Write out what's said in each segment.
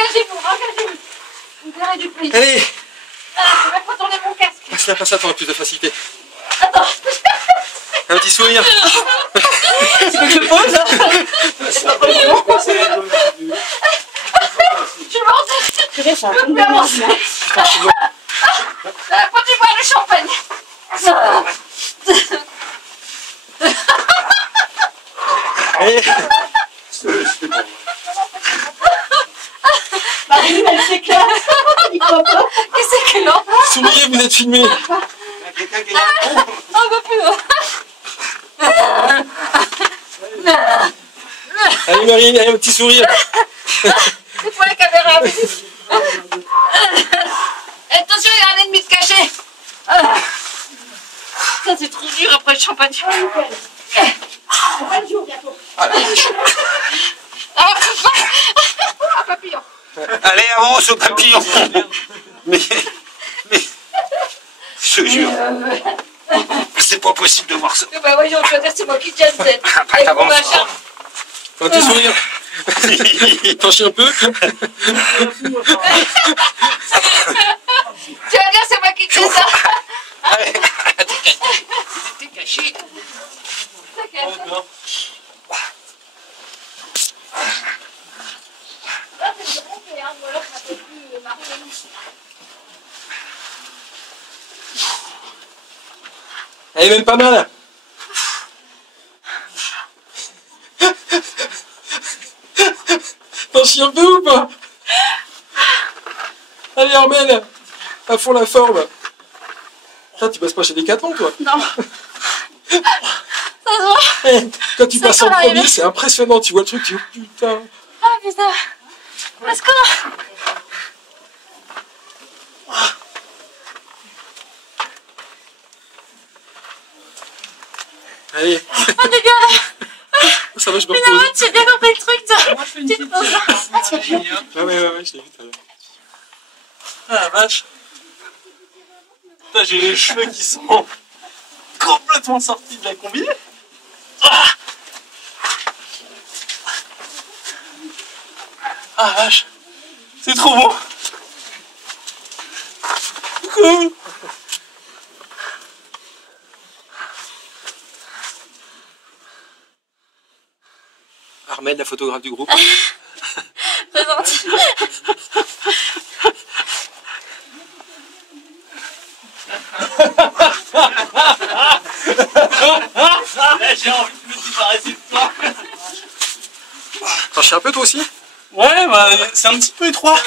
engagez-vous, engagez-vous. Vous verrez du prix. Allez. Je vais retourner mon casque. Passe là, attends, plus de facilité. Attends. Un petit sourire. Tu veux que je pose là? Je suis morte. Je peux plus avancer. Faut-il boire le champagne? Allez. Marine, elle s'éclate. Qu'est-ce que c'est non? Souriez, vous êtes filmé. On va plus haut. Allez Marine, allez, un petit sourire. C'est pour la caméra. Attention, il y a un ennemi de caché. Ça c'est trop dur après le champagne. Pas de jour bientôt. Ah, papillon. Allez, avance au papillon. Mais, je te jure, c'est pas possible de voir ça. Bah voyons, tu vas dire c'est moi qui tiens le tête. Ah, pas t'avances. Un petit sourire. Penchez un peu. Tu vas dire c'est moi qui tiens ça. Allez, t'es caché. Elle est même pas mal. T'en chies un peu ou pas? Allez Armelle, à fond la forme. Putain, tu passes pas chez Decathlon toi? Non. Quand tu Ça passes en va premier, arriver. c'est impressionnant, tu vois le truc, tu dis oh, putain. Ah putain. Let's go. Allez, Oh les gars. ça va, je me Mais non, repose. j'ai bien compris le truc toi. Moi je fais une petite pause. Ouais, je l'ai vu tout à l'heure. Ah la vache. Putain, j'ai les cheveux qui sont complètement sortis de la combi. Ah vache. C'est trop beau. Cool. Armelle, la photographe du groupe. Présente. Là j'ai envie de me débarrasser de toi. T'en chies un peu toi aussi? Ouais, bah c'est un petit peu étroit.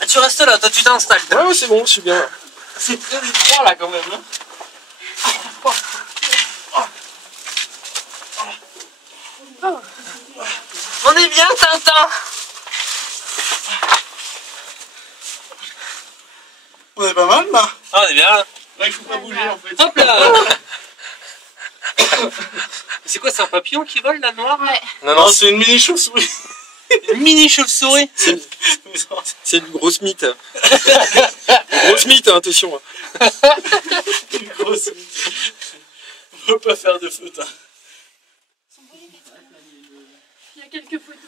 Ah, tu restes là, toi tu t'installes. Ouais, c'est bon, je suis bien. C'est très étroit là quand même. Hein. On est bien, Tintin. On est pas mal là. Ah, on est bien là. Ouais, il faut pas bouger en fait. Hop là. C'est quoi, c'est un papillon qui vole là, noir? Ouais. Non, c'est une mini chauve-souris. Une mini chauve-souris. c'est une grosse mythe. Une grosse mythe, hein, attention. Une grosse. On peut pas faire de faute. Hein. Il y a quelques photos.